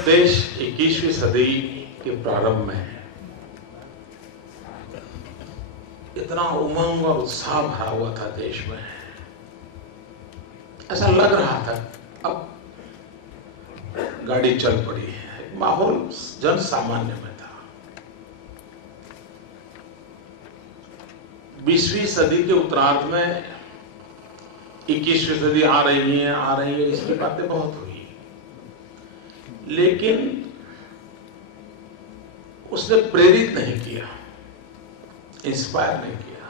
जब देश 21वीं सदी के प्रारंभ में इतना उमंग और उत्साह भरा हुआ था देश में, ऐसा लग रहा था अब गाड़ी चल पड़ी है, माहौल जन सामान्य में था। 20वीं सदी के उत्तरार्ध में 21वीं सदी आ रही है, इसकी बातें बहुत हुई, लेकिन उसने प्रेरित नहीं किया, इंस्पायर नहीं किया।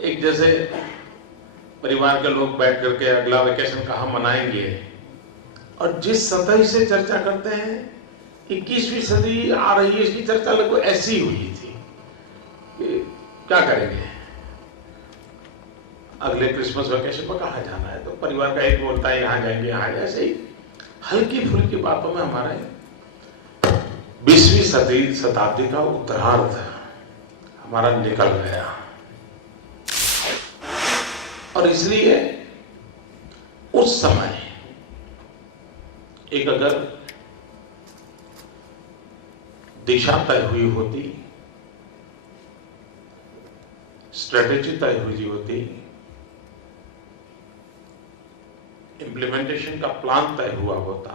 एक जैसे परिवार के लोग बैठ करके अगला वेकेशन कहाँ मनाएंगे, और जिस सतह से चर्चा करते हैं 21वीं सदी आ रही है, इसकी चर्चा लगभग ऐसी हुई थी कि क्या करेंगे, अगले क्रिसमस वेकेशन पर कहाँ जाना है, तो परिवार का एक बोलता है यहाँ जाएंगे, यहाँ जाएंगे। ऐसे ही हल्की फुल्की बातों में हमारे 20वीं शताब्दी का उत्तरार्ध हमारा निकल गया। और इसलिए उस समय एक अगर दिशा तय हुई होती, स्ट्रेटेजी तय हुई होती, इम्प्लीमेंटेशन का प्लान तय हुआ होता,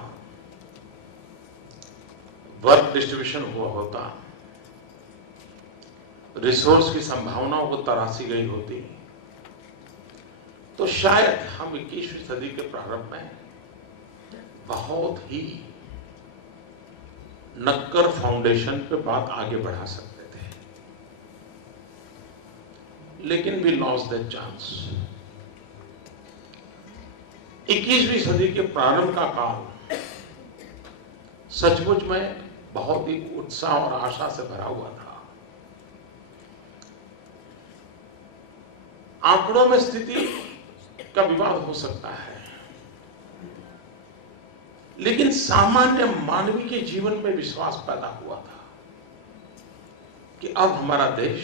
वर्क डिस्ट्रीब्यूशन हुआ होता, रिसोर्स की संभावनाओं को तराशी गई होती, तो शायद हम 21वीं सदी के प्रारंभ में बहुत ही नक्कर फाउंडेशन पे बात आगे बढ़ा सकते थे। लेकिन वी लॉस्ट दैट चांस। 21वीं सदी के प्रारंभ का काल सचमुच में बहुत ही उत्साह और आशा से भरा हुआ था। आंकड़ों में स्थिति का विवाद हो सकता है, लेकिन सामान्य मानवीय के जीवन में विश्वास पैदा हुआ था कि अब हमारा देश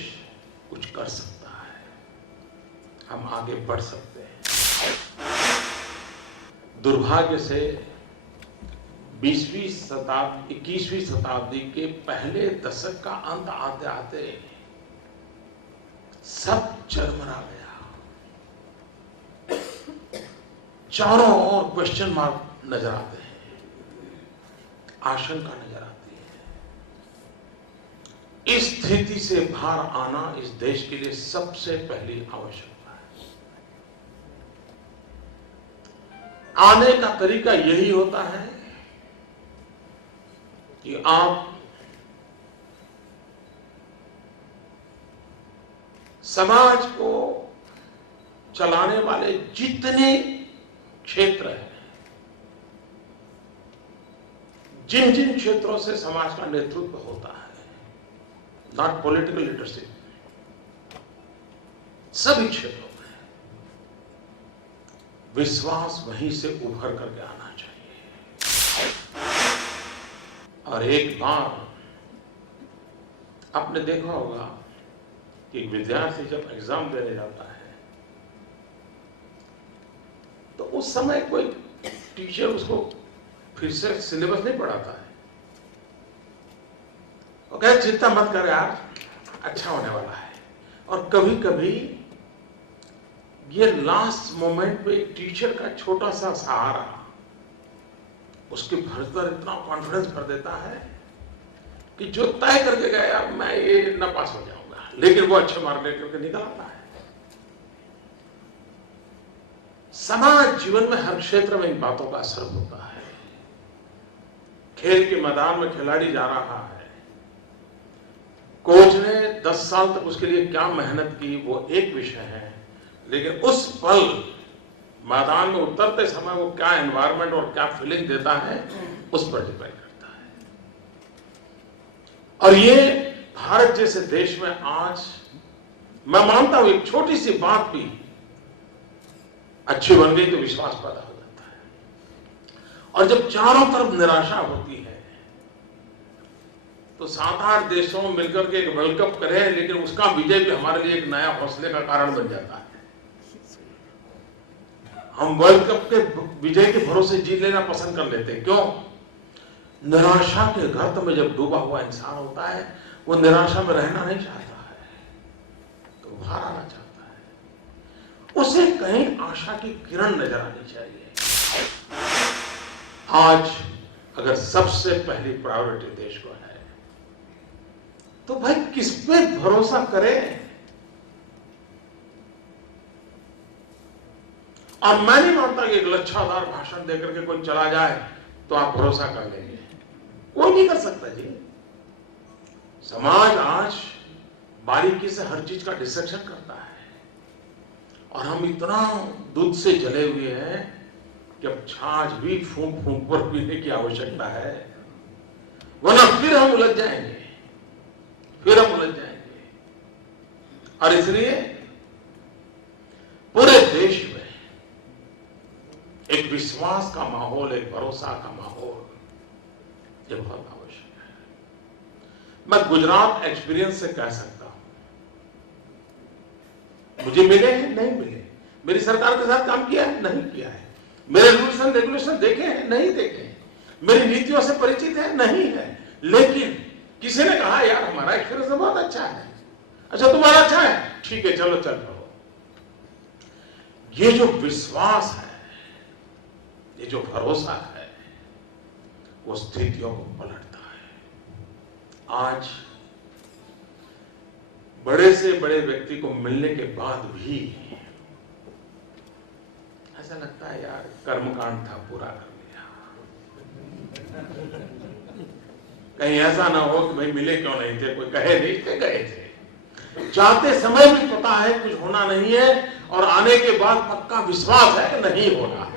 कुछ कर सकता है, हम आगे बढ़ सकते हैं। दुर्भाग्य से 21वीं शताब्दी के पहले दशक का अंत आते आते सब चरमरा गया। चारों ओर क्वेश्चन मार्क नजर आते हैं, आशंका नजर आती है। इस स्थिति से बाहर आना इस देश के लिए सबसे पहली आवश्यकता है। आने का तरीका यही होता है कि आप समाज को चलाने वाले जितने क्षेत्र हैं, जिन जिन क्षेत्रों से समाज का नेतृत्व होता है, नॉट पॉलिटिकल लीडरशिप, सभी क्षेत्रों में विश्वास वहीं से उभर करके आना चाहिए। और एक बार आपने देखा होगा कि विद्यार्थी जब एग्जाम देने जाता है तो उस समय कोई टीचर उसको फिर से सिलेबस नहीं पढ़ाता है, वो कहे चिंता मत कर यार, अच्छा होने वाला है। और कभी कभी ये लास्ट मोमेंट पे टीचर का छोटा सा सहारा उसके भीतर इतना कॉन्फिडेंस भर देता है कि जो तय करके गया यार मैं ये न पास हो जाऊंगा, लेकिन वो अच्छे मार्क लेकर के निकल आता है। समाज जीवन में हर क्षेत्र में इन बातों का असर होता है। खेल के मैदान में खिलाड़ी जा रहा है, कोच ने 10 साल तक उसके लिए क्या मेहनत की वो एक विषय है, लेकिन उस पल मैदान में उतरते समय वो क्या एनवायरनमेंट और क्या फीलिंग देता है उस पर डिपेंड करता है। और ये भारत जैसे देश में आज मैं मानता हूं एक छोटी सी बात भी अच्छी बन गई तो विश्वास पैदा हो जाता है। और जब चारों तरफ निराशा होती है तो 7-8 देशों में मिलकर के एक वर्ल्ड कप करें, लेकिन उसका विजय भी हमारे लिए एक नया हौसले का कारण बन जाता है। हम वर्ल्ड कप के विजय के भरोसे जी लेना पसंद कर लेते हैं। क्यों? निराशा के गर्त में जब डूबा हुआ इंसान होता है, वो निराशा में रहना नहीं चाहता है, तो बाहर आना चाहता है। उसे कहीं आशा की किरण नजर आनी चाहिए। आज अगर सबसे पहली प्रायोरिटी देश को है, तो भाई किस पे भरोसा करें? और मैं नहीं मानता कि एक लच्छादार भाषण देकर के कोई चला जाए तो आप भरोसा कर लेंगे। कोई नहीं कर सकता जी। समाज आज बारीकी से हर चीज का डिसेक्शन करता है, और हम इतना दूध से जले हुए हैं कि अब छाछ भी फूंक फूंक पर पीने की आवश्यकता है, वरना फिर हम उलझ जाएंगे। और इसलिए पूरे देश में एक विश्वास का माहौल, एक भरोसा का माहौल, ये बहुत आवश्यक है। मैं गुजरात एक्सपीरियंस से कह सकता हूं, मुझे मिले हैं, नहीं मिले, मेरी सरकार के साथ काम किया है, नहीं किया है, मेरे रूल्स एंड रेगुलेशन देखे हैं, नहीं देखे हैं, मेरी नीतियों से परिचित है, नहीं है, लेकिन किसी ने कहा यार हमारा एक्सपीरियंस बहुत अच्छा है। अच्छा, तुम्हारा अच्छा है, ठीक है, चलो चल रहो। ये जो विश्वास है, ये जो भरोसा है, वो स्थितियों को पलटता है। आज बड़े से बड़े व्यक्ति को मिलने के बाद भी ऐसा लगता है यार कर्मकांड था, पूरा कर लिया। कहीं ऐसा ना हो कि भाई मिले क्यों नहीं थे, कोई कहे नहीं थे, गए थे। जाते समय भी पता है कुछ होना नहीं है, और आने के बाद पक्का विश्वास है कि नहीं होना है।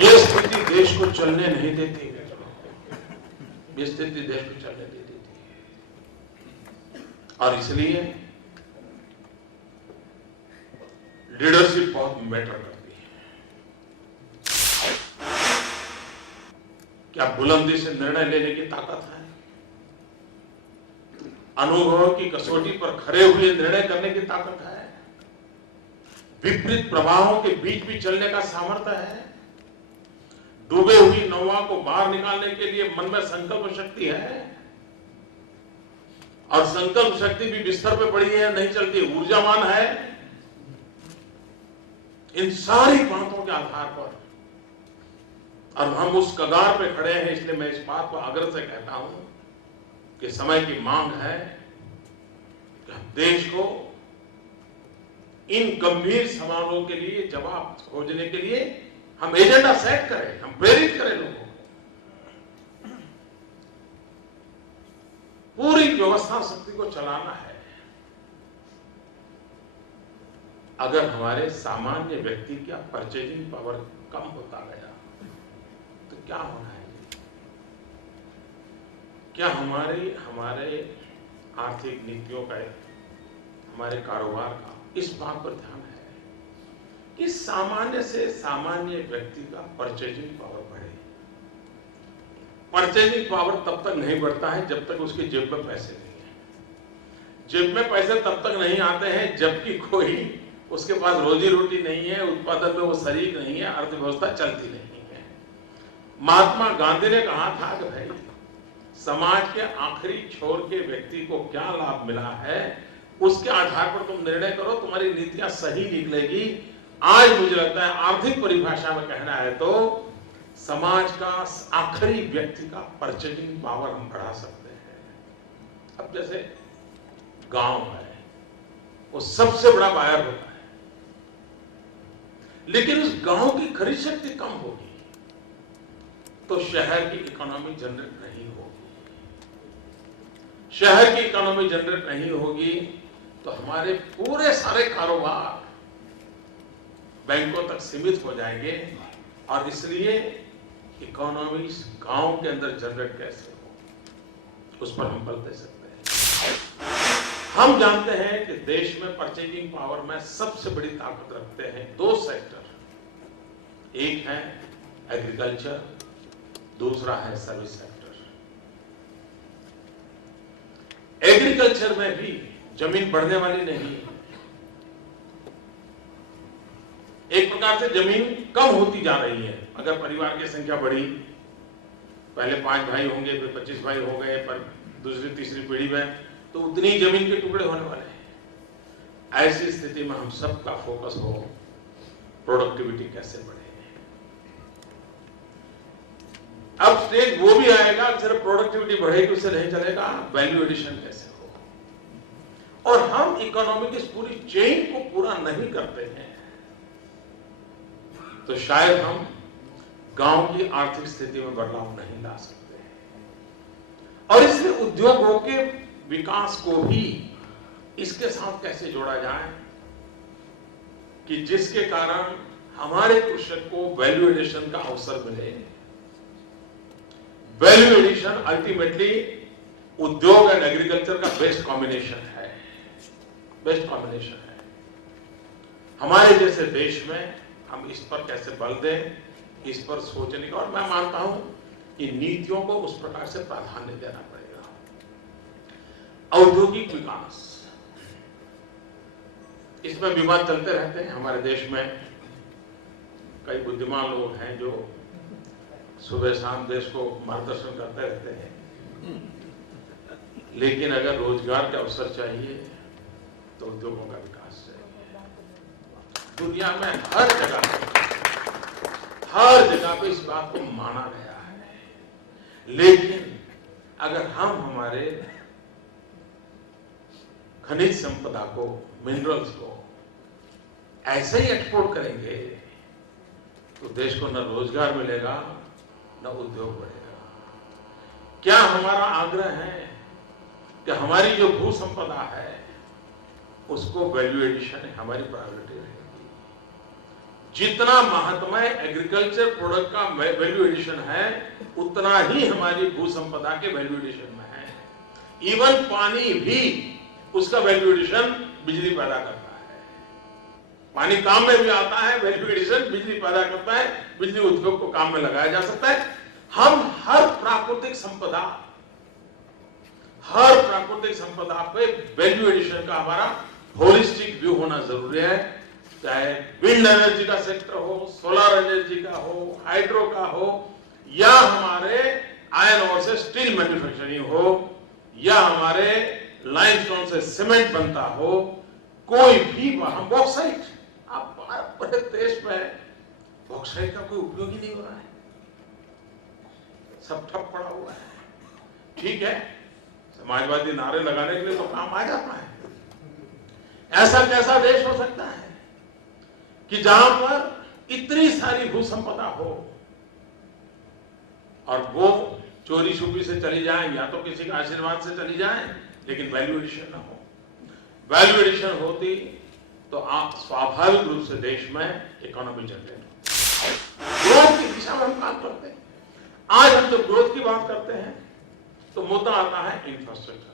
ये स्थिति देश को चलने नहीं देती है, ये स्थिति देश को चलने नहीं देती है। और इसलिए लीडरशिप बहुत मैटर करती है। क्या बुलंदी से निर्णय लेने की ताकत है? अनुभव की कसौटी पर खड़े हुए निर्णय करने की ताकत है? विपरीत प्रभावों के बीच भी चलने का सामर्थ्य है? डूबे हुई नौवा को बाहर निकालने के लिए मन में संकल्प शक्ति है? और संकल्प शक्ति भी बिस्तर पे पड़ी है, नहीं चलती, ऊर्जावान है? इन सारी बातों के आधार पर, और हम उस कगार पे खड़े हैं, इसलिए मैं इस बात को आग्रह से कहता हूं कि समय की मांग है कि हम देश को इन गंभीर सवालों के लिए जवाब खोजने के लिए हम एजेंडा सेट करें, हम प्रेरित करें लोगों को। पूरी व्यवस्था शक्ति को चलाना है। अगर हमारे सामान्य व्यक्ति का परचेजिंग पावर कम होता गया तो क्या होना है? क्या हमारे आर्थिक नीतियों का, हमारे कारोबार का इस बात पर ध्यान है कि सामान्य से सामान्य व्यक्ति का परचेजिंग पावर बढ़े? परचेजिंग पावर तब तक नहीं बढ़ता है जब तक उसकी जेब में पैसे नहीं है। जेब में पैसे तब तक नहीं आते हैं जबकि कोई उसके पास रोजी रोटी नहीं है, उत्पादन में वो शरीक नहीं है, अर्थव्यवस्था चलती नहीं है। महात्मा गांधी ने कहा था कि भाई समाज के आखिरी छोर के व्यक्ति को क्या लाभ मिला है, उसके आधार पर तुम निर्णय करो, तुम्हारी नीतियां सही निकलेगी। आज मुझे लगता है आर्थिक परिभाषा में कहना है तो समाज का आखिरी व्यक्ति का परचेजिंग पावर हम बढ़ा सकते हैं। अब जैसे गांव है, वो सबसे बड़ा बायर होता है, लेकिन उस गांव की खरीद शक्ति कम होगी तो शहर की इकोनॉमी जनरेट नहीं होगी। शहर की इकोनॉमी जनरेट नहीं होगी तो हमारे पूरे सारे कारोबार बैंकों तक सीमित हो जाएंगे, और इसलिए इकोनॉमी गांव के अंदर जनरेट कैसे हो, उस पर हम बल दे सकते हैं। हम जानते हैं कि देश में परचेजिंग पावर में सबसे बड़ी ताकत रखते हैं दो सेक्टर, एक है एग्रीकल्चर, दूसरा है सर्विस सेक्टर। एग्रीकल्चर में भी जमीन बढ़ने वाली नहीं है, प्रकार से जमीन कम होती जा रही है। अगर परिवार की संख्या बढ़ी, पहले 5 भाई होंगे, फिर 25 भाई हो गए, पर दूसरी तीसरी पीढ़ी में तो उतनी जमीन के टुकड़े होने वाले हैं। ऐसी स्थिति में हम सबका फोकस हो प्रोडक्टिविटी कैसे बढ़े। अब स्टेज वो भी आएगा, सिर्फ प्रोडक्टिविटी बढ़ेगी उससे नहीं चलेगा, वैल्यू एडिशन कैसे हो। और हम इकोनॉमी की इस पूरी चेन को पूरा नहीं करते हैं तो शायद हम गांव की आर्थिक स्थिति में बदलाव नहीं ला सकते। और इसलिए उद्योगों के विकास को भी इसके साथ कैसे जोड़ा जाए कि जिसके कारण हमारे कृषक को वैल्यू एडिशन का अवसर मिले। वैल्यू एडिशन अल्टीमेटली उद्योग एंड एग्रीकल्चर का बेस्ट कॉम्बिनेशन है, बेस्ट कॉम्बिनेशन है। हमारे जैसे देश में हम इस पर कैसे बल दें, इस पर सोचने का, और मैं मानता हूं कि नीतियों को उस प्रकार से प्राधान्य देना पड़ेगा। औद्योगिक विकास, इसमें विवाद चलते रहते हैं हमारे देश में। कई बुद्धिमान लोग हैं जो सुबह शाम देश को मार्गदर्शन करते रहते हैं, लेकिन अगर रोजगार के अवसर चाहिए तो उद्योगों का विकास चाहिए। दुनिया में हर जगह पे इस बात को माना गया है। लेकिन अगर हम हमारे खनिज संपदा को, मिनरल्स को ऐसे ही एक्सपोर्ट करेंगे तो देश को न रोजगार मिलेगा न उद्योग बढ़ेगा। क्या हमारा आग्रह है कि हमारी जो भू संपदा है उसको वैल्यू एडिशन हमारी प्रायोरिटी रहेगी। जितना महत्वमय एग्रीकल्चर प्रोडक्ट का वैल्यू एडिशन है उतना ही हमारी भू संपदा के वैल्यू एडिशन में है। इवन पानी भी उसका वैल्यू एडिशन बिजली पैदा करता है। पानी काम में भी आता है, वैल्यू एडिशन बिजली पैदा करता है, बिजली उद्योग को काम में लगाया जा सकता है। हम हर प्राकृतिक संपदा पे वैल्यू एडिशन का हमारा होलिस्टिक व्यू होना जरूरी है। चाहे विंड एनर्जी का सेक्टर हो, सोलर एनर्जी का हो, हाइड्रो का हो, या हमारे आयरन ओर से स्टील मैन्युफैक्चरिंग हो, या हमारे लाइमस्टोन से सीमेंट बनता हो, कोई भी वहां बॉक्साइट, आप बड़े देश में बॉक्साइट का कोई उपयोग ही नहीं हो रहा है, सब ठप पड़ा हुआ है। ठीक है, समाजवादी नारे लगाने के लिए तो काम आ जाता है। ऐसा कैसा देश हो सकता है कि जहां पर इतनी सारी भू संपदा हो और वो चोरी छुपी से चली जाए या तो किसी के आशीर्वाद से चली जाए, लेकिन वैल्यू एडिशन ना हो। वैल्यू एडिशन होती तो आप स्वाभाविक रूप से देश में इकोनॉमी जनरेट हो, ग्रोथ की दिशा में हम काम करते हैं। आज हम जब ग्रोथ की बात करते हैं तो मुद्दा आता है इंफ्रास्ट्रक्चर।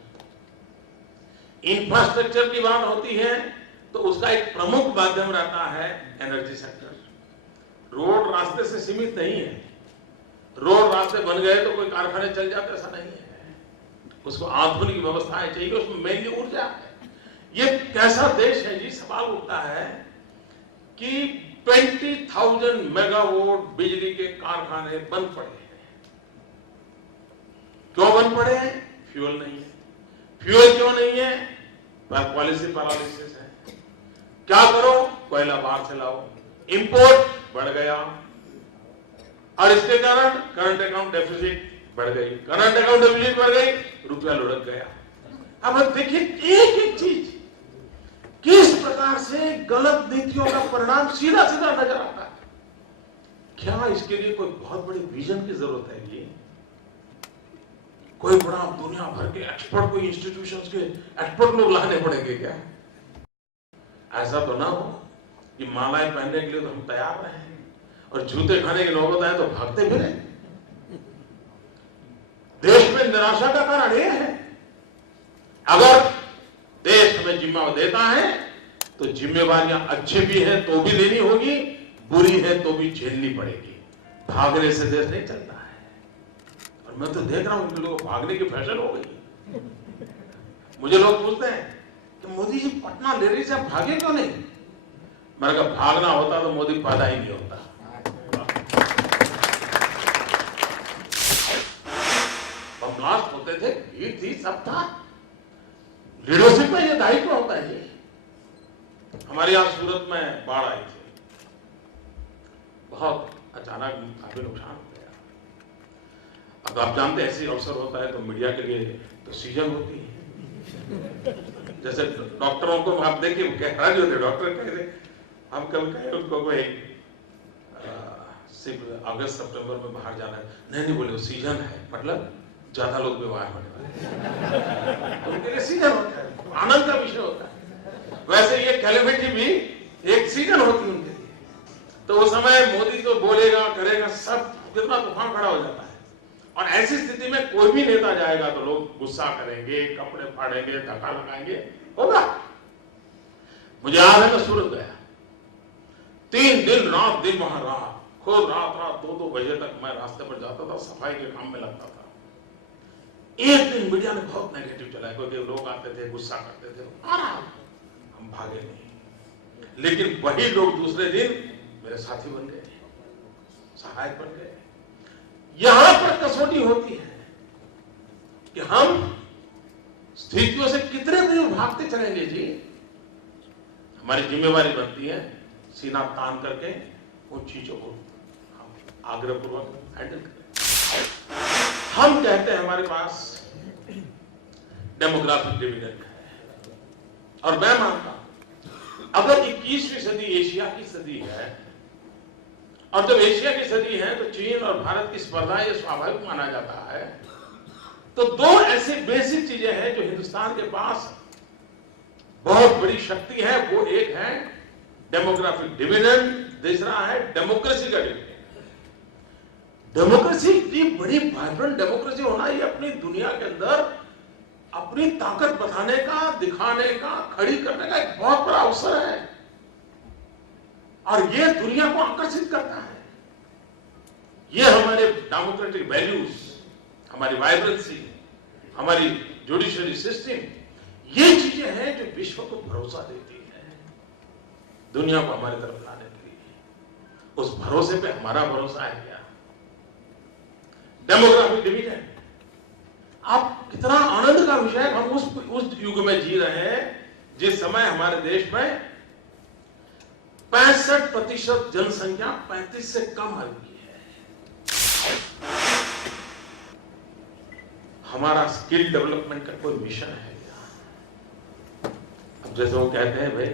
इंफ्रास्ट्रक्चर की बात होती है तो उसका एक प्रमुख माध्यम रहता है एनर्जी सेक्टर। रोड रास्ते से सीमित नहीं है, रोड रास्ते बन गए तो कोई कारखाने चल जाते, ऐसा नहीं है। उसको आधुनिक व्यवस्थाएं चाहिए, उसमें मेनली ऊर्जा है। ये कैसा देश है जी, सवाल उठता है कि 20,000 मेगावाट बिजली के कारखाने बंद पड़े हैं। क्यों बंद पड़े हैं? फ्यूल नहीं है। फ्यूल क्यों नहीं है? पॉलिसी पैरालिसिस है। क्या करो? कोयला बाहर से लाओ, इंपोर्ट बढ़ गया, और इसके कारण करंट अकाउंट डेफिसिट बढ़ गई। करंट अकाउंट डेफिसिट बढ़ गई, रुपया लुढ़क गया। अब देखिए एक एक चीज किस प्रकार से गलत नीतियों का परिणाम सीधा सीधा नजर आता है। क्या इसके लिए कोई बहुत बड़ी विजन की जरूरत है? ये कोई बड़ा दुनिया भर के एक्सपर्ट, कोई इंस्टीट्यूशंस के एक्सपर्ट लोग लाने पड़ेंगे क्या? ऐसा तो ना हो कि मालाएं पहनने के लिए तो हम तैयार रहे और जूते खाने की नौबत आए तो भागते फिरे। देश में निराशा का कारण यह है, अगर देश हमें जिम्मेवारी देता है तो जिम्मेवारियां अच्छी भी है तो भी लेनी होगी, बुरी है तो भी झेलनी पड़ेगी। भागने से देश नहीं चलता है। और मैं तो देख रहा हूं कि लोगों को भागने की फैशन हो गई। मुझे लोग पूछते हैं कि मोदी जी पटना ले रही से आप भागे क्यों नहीं? मैंने कहा भागना होता तो मोदी पैदा ही नहीं होता। ब्लास्ट होते थे, भीड़ थी, सब था। लीडरशिप में ये दायित्व होता है। हमारे यहां सूरत में बाढ़ आई थी, बहुत अचानक काफी नुकसान हो गया। अब आप जानते हैं ऐसे अवसर होता है तो मीडिया के लिए तो सीजन होती है। जैसे डॉक्टरों को आप देखिए कह जो थे डॉक्टर कह रहे, हम कल कहे उनको कोई सिर्फ अगस्त सितंबर में बाहर जाना है, नहीं बोले वो सीजन है, मतलब ज्यादा लोग बीमार होने वाले, तो उनके लिए सीजन होता है, आनंद का विषय होता है। वैसे ये कैलेमिटी भी एक सीजन होती है उनके लिए। तो वो समय मोदी तो बोलेगा करेगा, सब कितना तूफान खड़ा हो जाता है। और ऐसी स्थिति में कोई भी नेता जाएगा तो लोग गुस्सा करेंगे, कपड़े फाड़ेंगे, धक्का लगाएंगे, होगा। मुझे याद है मैं सूरत गया, 3 दिन रात दिन वहां रहा, खुद रात 2-2 बजे तक मैं रास्ते पर जाता था, सफाई के काम में लगता था। एक दिन मीडिया ने बहुत नेगेटिव चलाया, क्योंकि लोग आते थे, गुस्सा करते थे, आ रहा हम भागे नहीं। लेकिन वही लोग दूसरे दिन मेरे साथी बन गए, सहायक बन गए। यहां पर कसौटी होती है कि हम स्थितियों से कितने दूर भागते चलेंगे जी। हमारी जिम्मेवारी बनती है सीना तान करके उन चीजों को हम आग्रहपूर्वक हैंडल करें। हम कहते हैं हमारे पास डेमोग्राफिक डिविडेंड है, और मैं मानता हूं अगर 21वीं सदी एशिया की सदी है, और जब एशिया की सदी है तो चीन और भारत की स्पर्धा ये स्वाभाविक माना जाता है। तो 2 ऐसी बेसिक चीजें हैं जो हिंदुस्तान के पास बहुत बड़ी शक्ति है। वो एक है डेमोग्राफिक डिविडेंड, दूसरा है डेमोक्रेसी का डिविडेंड। डेमोक्रेसी की बड़ी वाइब्रेंट डेमोक्रेसी होना, ये अपनी दुनिया के अंदर अपनी ताकत बताने का, दिखाने का, खड़ी करने का एक बहुत बड़ा अवसर है, और ये दुनिया को आकर्षित करता है। ये हमारे डेमोक्रेटिक वैल्यूज, हमारी वाइब्रेंसी, हमारी जुडिशरी सिस्टम, ये चीजें हैं जो विश्व को भरोसा देती है, दुनिया को हमारी तरफ लाने के लिए। उस भरोसे पे हमारा भरोसा है क्या? डेमोग्राफिक डिविडेंड, आप कितना आनंद का विषय है। हम उस युग में जी रहे हैं जिस समय हमारे देश में 65% जनसंख्या 35 से कम आयु की है। हमारा स्किल डेवलपमेंट का कोई मिशन है क्या? अब जैसे वो कहते हैं भाई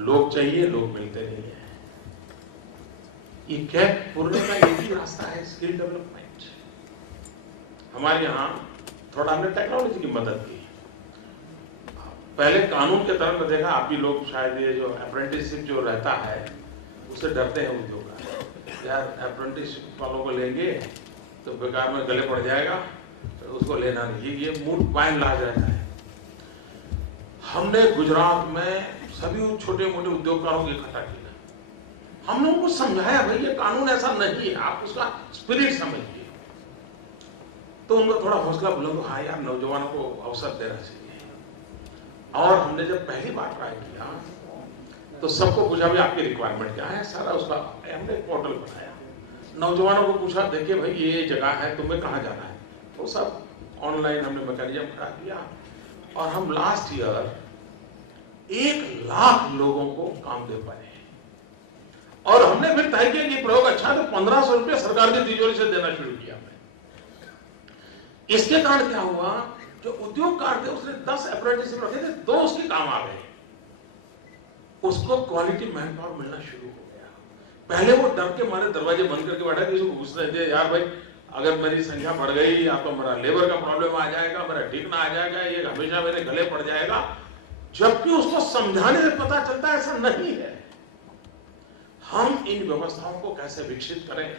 लोग चाहिए, लोग मिलते नहीं है, ये गैप पूर्ण का एक ही रास्ता है स्किल डेवलपमेंट। हमारे यहां थोड़ा हमने टेक्नोलॉजी की मदद की। पहले कानून के तरफ देखा, आप भी लोग शायद ये जो अप्रेंटिसशिप जो रहता है उससे डरते हैं उद्योग, यार अप्रेंटिसशिप वालों को लेंगे तो बेकार में गले पड़ जाएगा, तो उसको लेना नहीं, ये मूड पाइन लाज रहता है। हमने गुजरात में सभी छोटे मोटे उद्योगकारों को इकट्ठा किया, हमने उनको समझाया भाई ये कानून ऐसा नहीं है, आप उसका स्पिरिट समझिए। तो उनको थोड़ा हौसला बुलंद, हाँ यार नौजवानों को अवसर देना चाहिए। और हमने जब पहली बार ट्राई किया तो सबको पूछा भाई आपकी रिक्वायरमेंट क्या है, सारा उसका हमने पोर्टल बनाया, नौजवानों को पूछा देखिए भाई ये जगह है, तुम्हें कहाँ जाना है, तो सब ऑनलाइन हमने मैकेनिज्म खड़ा किया, और हम लास्ट ईयर 1 लाख लोगों को काम दे पाए। और हमने फिर तय किया कि प्रयोग अच्छा तो 1500 रुपये सरकार की तिजोरी से देना शुरू किया। इसके कारण क्या हुआ, जो उद्योगकार थे उसने 10 अप्रेंटिसशिप रखे थे, 2 उसके काम आ गए, उसको क्वालिटी मैन पावर मिलना शुरू हो गया। पहले वो डर के मारे दरवाजे बंद करके बैठा, किसी को घुस रहे थे, यार भाई अगर मेरी संख्या बढ़ गई या तो मेरा लेबर का प्रॉब्लम आ जाएगा, मेरा टिकना आ जाएगा, ये हमेशा मेरे गले पड़ जाएगा। जबकि उसको समझाने से पता चलता है ऐसा नहीं है। हम इन व्यवस्थाओं को कैसे विकसित करें,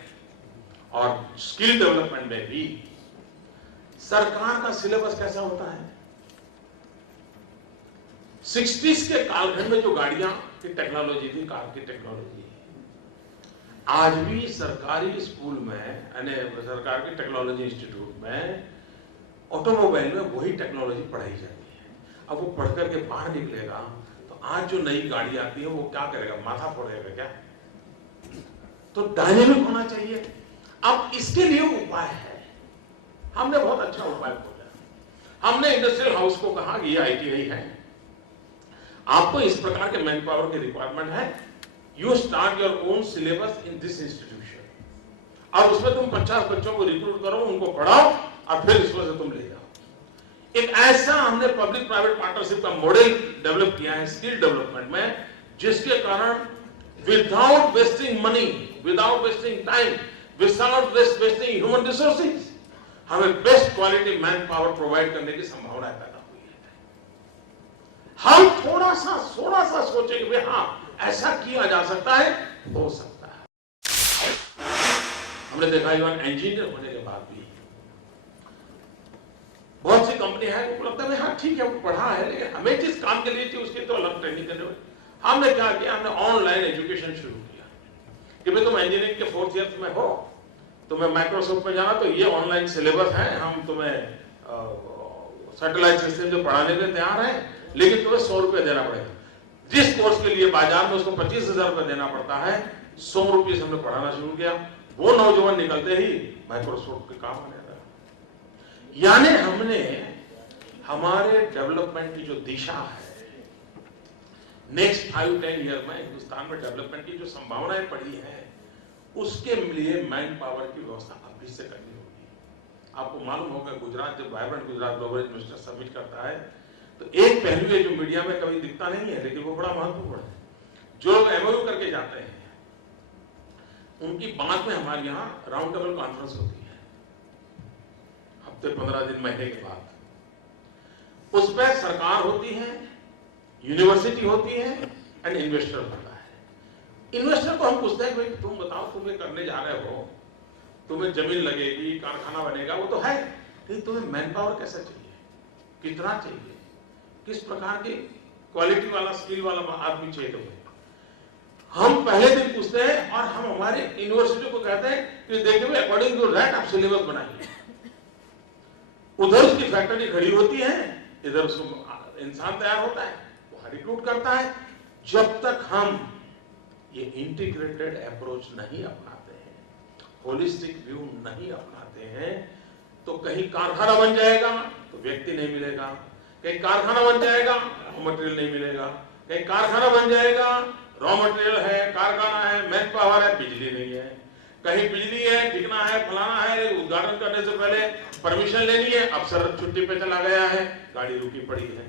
और स्किल डेवलपमेंट में भी सरकार का सिलेबस कैसा होता है। 60s के कालखंड में जो गाड़ियां की टेक्नोलॉजी थी, कार की टेक्नोलॉजी, आज भी सरकारी स्कूल में यानी सरकार की टेक्नोलॉजी इंस्टीट्यूट में ऑटोमोबाइल में वही टेक्नोलॉजी पढ़ाई जाती है। अब वो पढ़ करके बाहर निकलेगा तो आज जो नई गाड़ी आती है वो क्या करेगा, माथा फोड़ेगा क्या? तो डायनेमिक होना चाहिए। अब इसके लिए उपाय है, हमने बहुत अच्छा उपाय खोजा। हमने इंडस्ट्रियल हाउस को कहा ये ITI है, आपको इस प्रकार के मैन पावर की रिक्वायरमेंट है, you start your own syllabus in this institution, और उसमें तुम 50 बच्चों को रिक्रूट करो, उनको पढ़ाओ और फिर इसमें से तुम ले जाओ। एक ऐसा हमने पब्लिक प्राइवेट पार्टनरशिप का मॉडल डेवलप किया है स्किल डेवलपमेंट में, जिसके कारण without wasting money, without wasting time, without wasting human resources, हमें best quality man power provide करने की संभावना पैदा हुई है। हम थोड़ा सा सोचें कि हाँ ऐसा किया जा सकता है, हो सकता है। हमने देखा इवन इंजीनियर होने के बाद भी बहुत सी कंपनी है वो लगता है हाँ ठीक है वो पढ़ा है, लेकिन हमें जिस काम के लिए थी उसकी तो अलग ट्रेनिंग करनी होगी। हमने क्या किया, हमने ऑनलाइन एजुकेशन शुरू किया कि भाई तुम इंजीनियरिंग के 4th ईयर में हो, तुम्हें माइक्रोसॉफ्ट में जाना, तो ये ऑनलाइन सिलेबस है, हम तुम्हें सैटेलाइट सिस्टम जो पढ़ाने के लिए तैयार है, लेकिन तुम्हें 100 रुपये देना पड़ेगा। जिस कोर्स के लिए बाजार में उसको 25,000 रुपये देना पड़ता है, 100 रुपये से हमने पढ़ाना शुरू किया। वो नौजवान निकलते ही माइक्रोसॉफ्ट के काम आने लगा। यानी हमने हमारे डेवलपमेंट की जो दिशा है, नेक्स्ट 5-10 ईयर में हिंदुस्तान में डेवलपमेंट की जो संभावनाएं पड़ी हैं, उसके लिए मैन पावर की व्यवस्था अभी से करनी होगी। आपको मालूम होगा गुजरात जब vibrant Gujarat global investor summit करता है, तो एक पहलू है जो मीडिया में कभी दिखता नहीं है, लेकिन वो बड़ा महत्वपूर्ण है। जो लोग MOU करके जाते हैं उनकी बाद में हमारे यहाँ राउंड टेबल कॉन्फ्रेंस होती है, हफ्ते 15 दिन महीने के बाद। उस पर सरकार होती है, यूनिवर्सिटी होती है एंड इन्वेस्टर होता है। इन्वेस्टर को हम पूछते हैं भाई तुम बताओ तुम ये करने जा रहे हो, तुम्हें जमीन लगेगी, कारखाना बनेगा, वो तो है, लेकिन तुम्हें मैन पावर कैसा चाहिए, कितना चाहिए, किस प्रकार की क्वालिटी वाला स्किल वाला आदमी चाहिए तुम्हें। हम पहले दिन पूछते हैं और हम हमारे यूनिवर्सिटी को कहते हैं कि देखिए अकॉर्डिंग टू दैट आप सिलेबस बनाइए। उधर उसकी फैक्ट्री खड़ी होती है, इधर उसको इंसान तैयार होता है, वो रिक्रूट करता है। जब तक हम ये इंटीग्रेटेड अप्रोच नहीं अपनाते हैं, होलिस्टिक व्यू नहीं अपनाते हैं, तो कहीं कारखाना बन जाएगा तो व्यक्ति नहीं मिलेगा, कहीं कारखाना बन जाएगा मटेरियल नहीं मिलेगा, कहीं कारखाना बन जाएगा रॉ मटेरियल है, कारखाना है, मैन पावर है, बिजली नहीं है, कहीं बिजली है, ठिकना है, फलाना है, उद्घाटन करने से पहले परमिशन लेनी है, अफसर छुट्टी पे चला गया है, गाड़ी रुकी पड़ी है।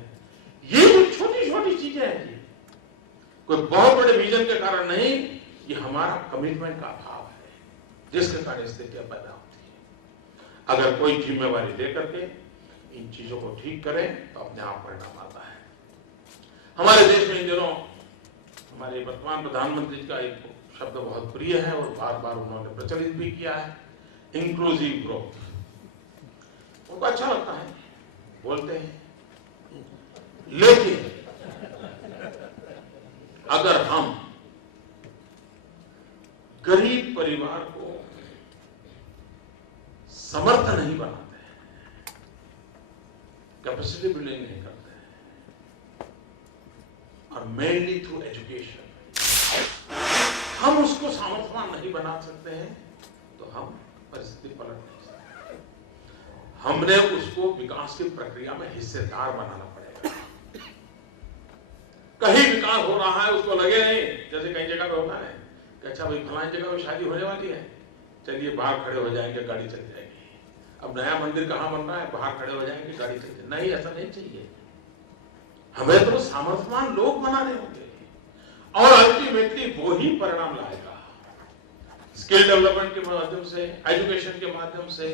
ये जो छोटी छोटी चीजें हैं, कोई बहुत बड़े विजन के कारण नहीं, ये हमारा कमिटमेंट का अभाव है, जिसके कारण स्थितियां पैदा होती है। अगर कोई जिम्मेवारी लेकर के इन चीजों को ठीक करें तो अपने आप परिणाम आता है। हमारे देश में इन दिनों हमारे वर्तमान प्रधानमंत्री का एक शब्द बहुत प्रिय है और बार बार उन्होंने प्रचलित भी किया है, इंक्लूसिव ग्रोथ। उनको अच्छा लगता है, बोलते हैं, लेकिन अगर हम गरीब परिवार को समर्थ नहीं बनाते हैं, कैपेसिटी बिल्डिंग नहीं करते हैं, और मेनली थ्रू एजुकेशन हम उसको सामर्थ्यवान नहीं बना सकते हैं, तो हम परिस्थिति पलट नहीं सकते। हमने उसको विकास की प्रक्रिया में हिस्सेदार बनाना पड़ेगा। कहीं विकास हो रहा है उसको लगे नहीं, जैसे कई जगह पे होता है कि अच्छा भाई फलानी जगह में शादी होने वाली है, चलिए बाहर खड़े हो जाएंगे, गाड़ी चल जाएगी। अब नया मंदिर कहाँ बन रहा है, बाहर खड़े हो जाएंगे, गाड़ी चल जाएगी। नहीं, ऐसा नहीं चाहिए। हमें तो सामर्थ्यवान लोग बनाने होंगे और अल्टीमेटली वो ही परिणाम लाएगा। स्किल डेवलपमेंट के माध्यम से, एजुकेशन के माध्यम से,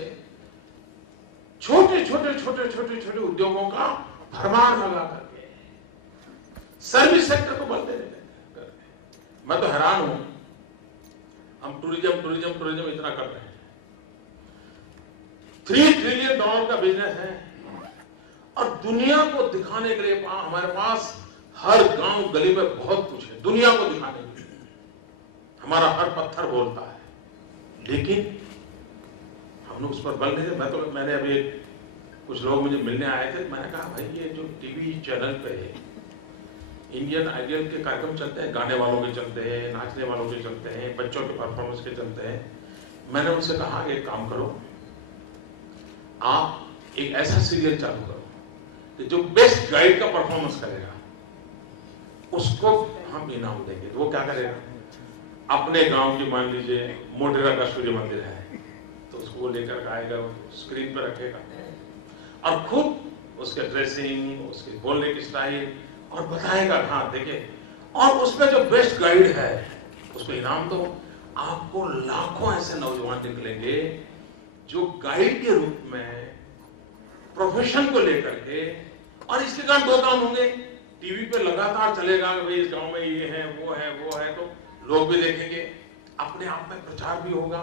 छोटे छोटे उद्योगों का भरमार लगा करके सर्विस सेक्टर को बल देने। मैं तो हैरान हूं, हम टूरिज्म इतना कर रहे हैं, $3 ट्रिलियन का बिजनेस है, और दुनिया को दिखाने के लिए हमारे पास हर गांव गली में बहुत कुछ है दुनिया को दिखाने के लिए। हमारा हर पत्थर बोलता है, लेकिन हमने उस पर बल नहीं दिया। मैंने अभी कुछ लोग मुझे मिलने आए थे, मैंने कहा भाई ये जो टीवी चैनल पे इंडियन आइडियल के कार्यक्रम चलते हैं, गाने वालों के चलते हैं, नाचने वालों के चलते हैं, बच्चों के परफॉर्मेंस के चलते हैं। मैंने उनसे कहा एक काम करो, आप एक ऐसा सीरियल चालू करो कि जो बेस्ट गाइड का परफॉर्मेंस करेगा उसको हम इनाम देंगे। तो वो क्या करेगा, अपने गांव की मान लीजिए मोटेरा का सूर्य मंदिर है तो उसको वो लेकर आएगा, स्क्रीन पर रखेगा और खुद उसके ड्रेसिंग, उसके बोलने की स्टाइल और बताएगा, हाँ देखिए, और उसमें जो बेस्ट गाइड है उसको इनाम दो। आपको लाखों ऐसे नौजवान निकलेंगे जो गाइड के रूप में प्रोफेशन को लेकर के, और इसके कारण दो काम होंगे, टीवी पे लगातार चलेगा भाई इस गांव में ये है वो है वो है, तो लोग भी देखेंगे, अपने आप में प्रचार भी होगा,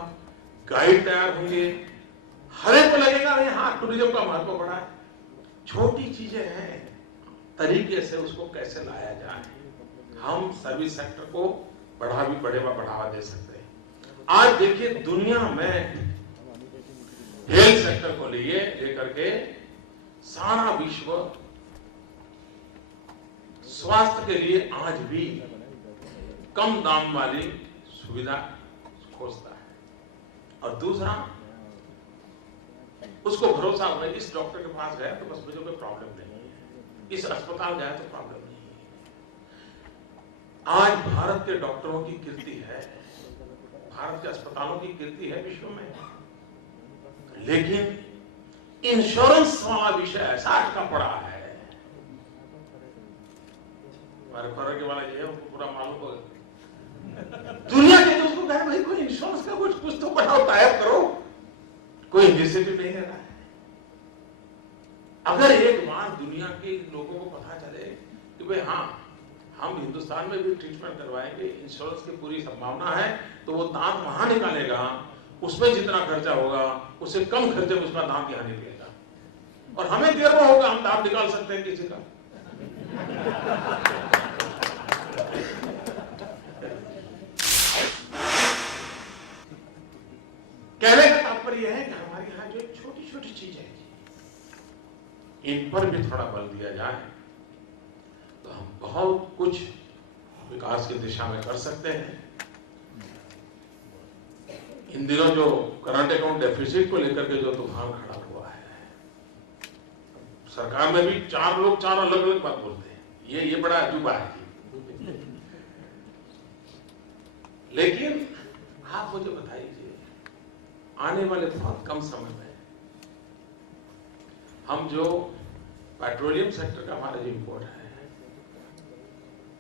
गाइड तैयार होंगे, हर एक को लगेगा भाई हाँ टूरिज्म का महत्व बढ़ा है। छोटी चीजें हैं, तरीके से उसको कैसे लाया जाए, हम सर्विस सेक्टर को बढ़ावा दे सकते हैं। आज देखिए दुनिया में हेल्थ सेक्टर को लेकर के सारा विश्व स्वास्थ्य के लिए आज भी कम दाम वाली सुविधा खोजता है। और दूसरा, उसको भरोसा होगा इस डॉक्टर के पास गया तो बस मुझे कोई प्रॉब्लम नहीं है, इस अस्पताल गया तो प्रॉब्लम नहीं है। आज भारत के डॉक्टरों की कीर्ति है, भारत के अस्पतालों की कीर्ति है विश्व में, लेकिन इंश्योरेंस वाला विषय ऐसा अटका पड़ा है। हमारे फर्क वाला जो है उनको पूरा मालूम होगा, दुनिया के दोस्तों कह रहे भाई कोई इंश्योरेंस का कुछ तो बढ़ाओ, टाइप करो, कोई इनिशिएटिव नहीं ले रहा है। अगर एक बार दुनिया के लोगों को पता चले कि भाई हाँ हम हिंदुस्तान में भी ट्रीटमेंट करवाएंगे, इंश्योरेंस की पूरी संभावना है, तो वो दांत वहां निकालेगा, उसमें जितना खर्चा होगा उससे कम खर्चे में उसका दांत यहाँ निकलेगा, और हमें गर्व होगा हम दांत निकाल सकते हैं किसी का। कहने का तात्पर्य है कि हमारे यहाँ जो छोटी छोटी चीजें हैं इन पर भी थोड़ा बल दिया जाए तो हम बहुत कुछ विकास की दिशा में कर सकते हैं। इन दिनों जो करंट अकाउंट डेफिसिट को लेकर के जो तूफान खड़ा हुआ है, सरकार में भी चार लोग चार अलग अलग बात बोलते हैं, ये बड़ा अजूबा है। लेकिन आप मुझे बताइए, आने वाले बहुत कम समय में हम जो पेट्रोलियम सेक्टर का हमारा जो इंपोर्ट है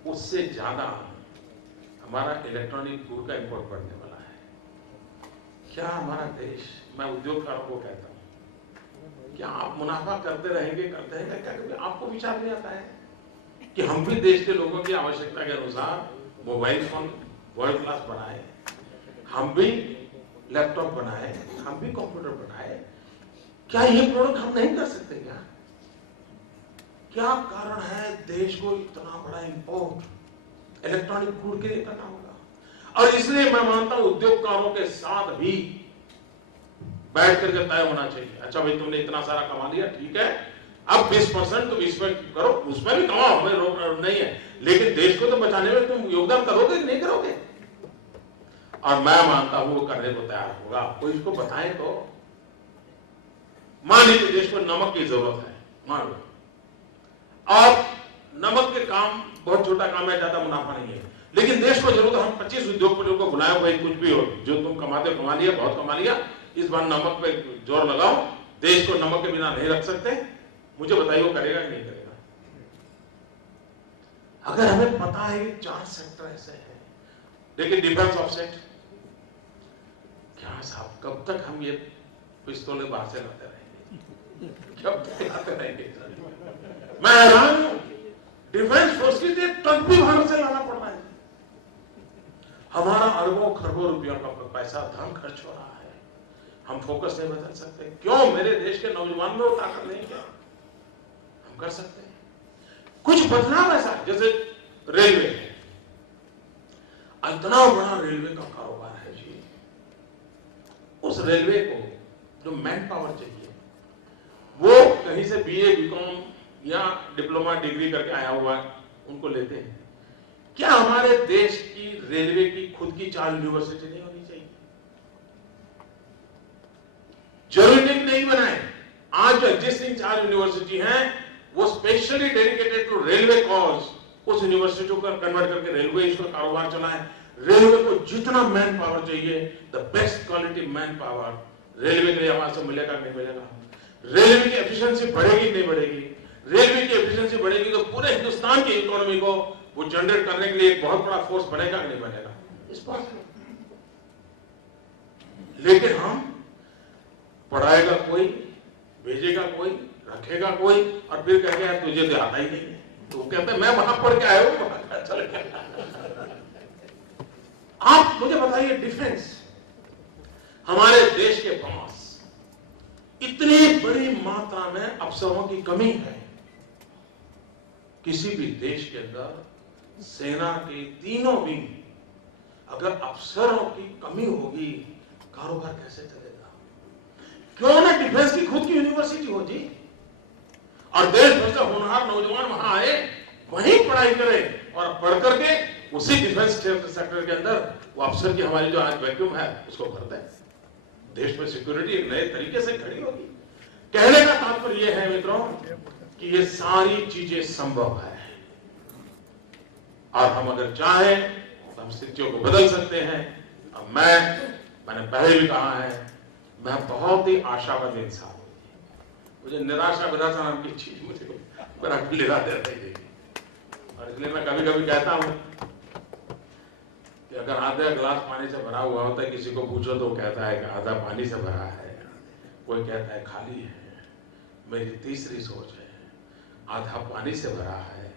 उससे ज्यादा हमारा इलेक्ट्रॉनिक गुड का इंपोर्ट बढ़ने वाला है। क्या हमारा देश, मैं उद्योगकारों को कहता हूं, क्या आप मुनाफा करते रहेंगे क्या कभी आपको विचार नहीं आता है कि हम भी देश के लोगों की आवश्यकता के अनुसार मोबाइल फोन वर्ल्ड क्लास बनाए, हम भी लैपटॉप बनाए, हम भी कंप्यूटर बनाए, क्या ये प्रोडक्ट हम नहीं कर सकते? क्या कारण है देश को इतना बड़ा इंपोर्ट इलेक्ट्रॉनिक गुड के लिए करना होगा? और इसलिए मैं मानता हूं उद्योगकारों के साथ भी बैठ करके तय होना चाहिए। अच्छा भाई तुमने इतना सारा कमा लिया, ठीक है, अब 20% तुम इसमें करो, उसमें भी कमाओ, हमें रोक नहीं है, लेकिन देश को तो बचाने में तुम योगदान करोगे कि नहीं करोगे? और मैं मानता हूं वो करने को तैयार होगा। कोई इसको बताए तो, मान लीजिए देश को नमक की जरूरत है, मान लो, और नमक के काम बहुत छोटा काम है, ज्यादा मुनाफा नहीं है, लेकिन देश को जरूरत है, हम 25 उद्योगपतियों को बुलाए, भाई कुछ भी हो, जो तुम कमाते हो कमा लिया, बहुत कमा लिया, इस बार नमक पे जोर लगाओ, देश को नमक के बिना नहीं रख सकते। मुझे बताइए वो करेगा कि नहीं करेगा? अगर हमें पता है कि 4 सेक्टर ऐसे हैं, लेकिन डिफेंस ऑफसेट क्या साहब, कब तक हम ये पिस्तौलें बाहर से लाते रहेंगे? कब तक लाते रहेंगे? मैं हैरान हूं, डिफेंस फोर्स के लिए ट्रक भी बाहर से लाना पड़ रहा है। हमारा अरबों खरबों रुपयों का पैसा धन खर्च हो रहा है, हम फोकस नहीं बदल सकते। क्यों? मेरे देश के नौजवान में वो ताकत नहीं, क्या हम कर सकते हैं कुछ बदलाव? ऐसा जैसे रेलवे है, इतना बड़ा रेलवे का कारोबार है जी, उस रेलवे को जो मैन पावर चाहिए वो कहीं से बीए बीकॉम या डिप्लोमा डिग्री करके आया हुआ उनको लेते हैं। क्या हमारे देश की रेलवे की खुद की 4 यूनिवर्सिटी नहीं होनी चाहिए? जरूरी नहीं, नहीं बनाए। आज जो एग्जिस्टिंग 4 यूनिवर्सिटी हैं वो specially dedicated to railway cause, उस यूनिवर्सिटी को कन्वर्ट करके रेलवे इसका कारोबार चलाएं। रेलवे को जितना मैन पावर चाहिए, the best quality man power railway के लिए हमारे से मिलेगा नहीं मिलेगा। रेलवे की एफिशिएंसी बढ़ेगी नहीं बढ़ेगी? रेलवे की एफिशिएंसी बढ़ेगी तो पूरे हिंदुस्तान की इकोनॉमी को वो जनरेट करने के लिए एक बहुत बड़ा फोर्स बनेगा नहीं बनेगा, इस बात में। लेकिन हम पढ़ाएगा कोई, भेजेगा कोई, रखेगा कोई, और फिर कहेगा तुझे तो आता ही नहीं है। तो वो कहते हैं मैं वहां पढ़ के आया हूं, चल गया। आप मुझे बताइए, डिफेंस हमारे देश के पास इतनी बड़ी मात्रा में अफसरों की कमी है। किसी भी देश के अंदर सेना के तीनों विंग, अगर अफसरों की कमी होगी, कारोबार कैसे चलेगा? क्यों ना डिफेंस की खुद की यूनिवर्सिटी हो जी, और देश भर से होनहार नौजवान वहां आए, वहीं पढ़ाई करें, और पढ़ करके उसी डिफेंस सेक्टर के अंदर वो अफसर की हमारी जो आज वैक्यूम है उसको भर दें। देश में सिक्योरिटी एक नए तरीके से खड़ी होगी। कहने का तात्पर्य यह है मित्रों कि ये सारी चीजें संभव है, और हम अगर चाहें तो हम स्थितियों को बदल सकते हैं। अब मैंने पहले भी कहा है, मैं बहुत ही आशावादी इंसान हूं। मुझे निराशा विराशा नाम की चीज मुझे बड़ा लिरा देता है, और इसलिए मैं कभी कभी कहता हूं कि अगर आधा गिलास पानी से भरा हुआ होता है, किसी को पूछो तो कहता है कि आधा पानी से भरा है, कोई कहता है खाली है। मेरी तीसरी सोच है, आधा पानी से भरा है,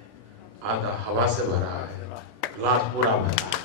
आधा हवा से भरा है, गिलास पूरा भरा है।